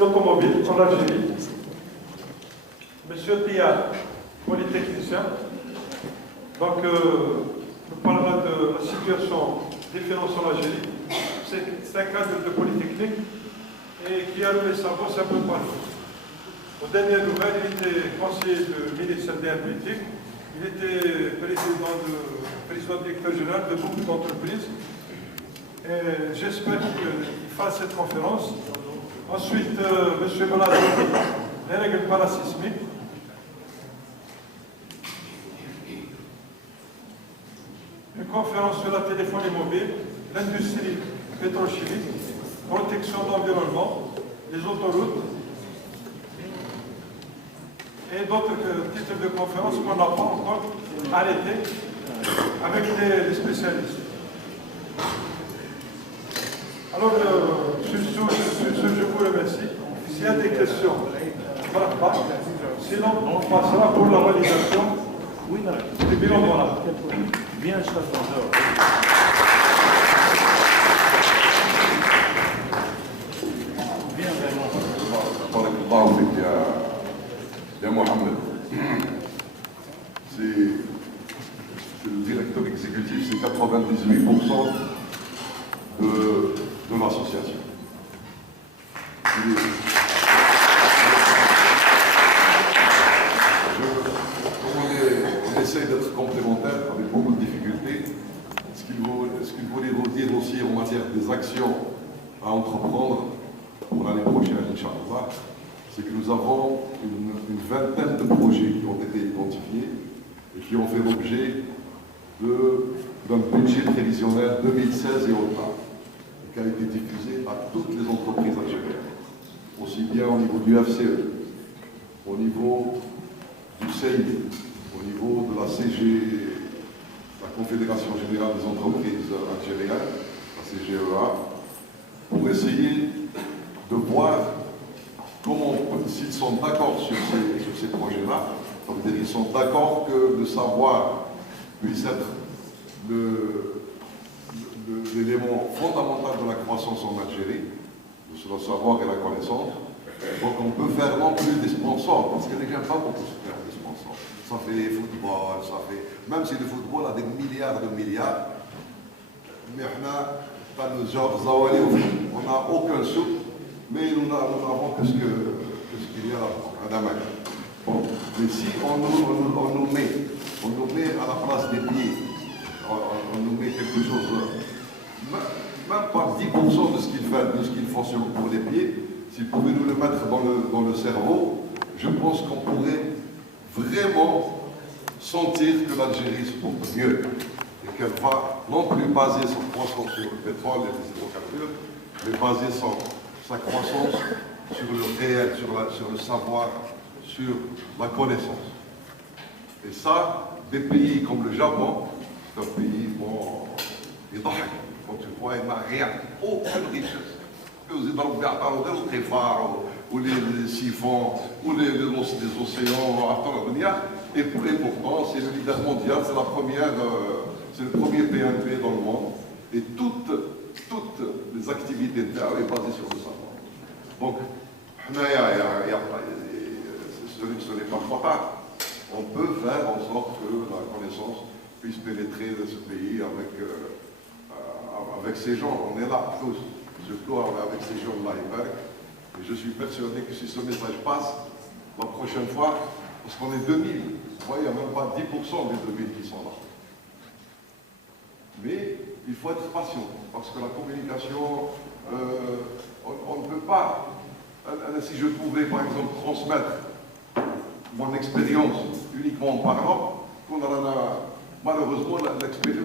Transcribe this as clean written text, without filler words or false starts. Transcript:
l'automobile en Algérie. Monsieur Dia, polytechnicien. Donc, nous parlerons de la situation des finances en Algérie. C'est un cadre de Polytechnique et qui a levé sa voix, c'est un peu partout. Aux dernières nouvelles, il était conseiller du ministère de la politique. Il était président directeur général de beaucoup d'entreprises. Et j'espère qu'il fasse cette conférence. Ensuite, M. Melazzi, les règles parasismiques. Une conférence sur la téléphonie mobile, l'industrie pétrochimique, protection de l'environnement, les autoroutes et d'autres titres de conférences qu'on n'a pas encore arrêtés avec les spécialistes. Alors, sur ce, je vous remercie. S'il y a des questions, voilà. Sinon, on passera pour la validation du bilan moral. Bien, je t'attends. Bien, vraiment. Ya Mohamed, c'est le directeur exécutif, c'est 98% de l'association. On essaie d'être complémentaires avec beaucoup de difficultés. Ce qu'il voulait vous dire aussi en matière des actions à entreprendre pour l'année prochaine, Inch'Allah, c'est que nous avons une vingtaine de projets qui ont été identifiés et qui ont fait l'objet d'un budget prévisionnel 2016 et au-delà, qui a été diffusé à toutes les entreprises algériennes, aussi bien au niveau du FCE, au niveau du CIE, au niveau de la CG, la Confédération Générale des Entreprises Algériennes, la CGEA, pour essayer de voir comment, s'ils sont d'accord sur ces projets-là, ça veut dire qu'ils sont d'accord que le savoir puisse être l'élément fondamental de la croissance en Algérie, le savoir et la connaissance. Donc on peut faire non plus des sponsors, parce que les gens pas beaucoup se faire des sponsors. Ça fait football, ça fait... Même si le football a des milliards de milliards, mais on n'a aucun sou, mais nous n'avons que ce qu'il y a là-bas. Bon, mais si on nous met à la place des pieds, on nous met quelque chose, même pas 10% de ce qu'ils font pour les pieds, s'ils pouvaient nous le mettre dans le cerveau, je pense qu'on pourrait vraiment sentir que l'Algérie se porte mieux et qu'elle va non plus baser son croissance sur le pétrole et les hydrocarbures, mais baser sa croissance sur le réel, sur le savoir, sur la connaissance. Et ça, des pays comme le Japon, c'est un pays, bon, quand tu vois, il n'a rien, aucune richesse. Les phares, ou les siphons, ou les océans, et pourtant, c'est le leader mondial, c'est le premier PNP dans le monde, et toutes les activités de terre sont basées sur le savoir. Donc, ce n'est pas trop tard. On peut faire en sorte que la connaissance puisse pénétrer dans ce pays avec ces gens. On est là, tous, surtout avec ces gens-là. Et je suis persuadé que si ce message passe, la prochaine fois, parce qu'on est 2000, vous voyez, il n'y a même pas 10% des 2000 qui sont là. Mais il faut être patient, parce que la communication, on ne peut pas, si je pouvais par exemple transmettre mon expérience uniquement en parlant, malheureusement l'expérience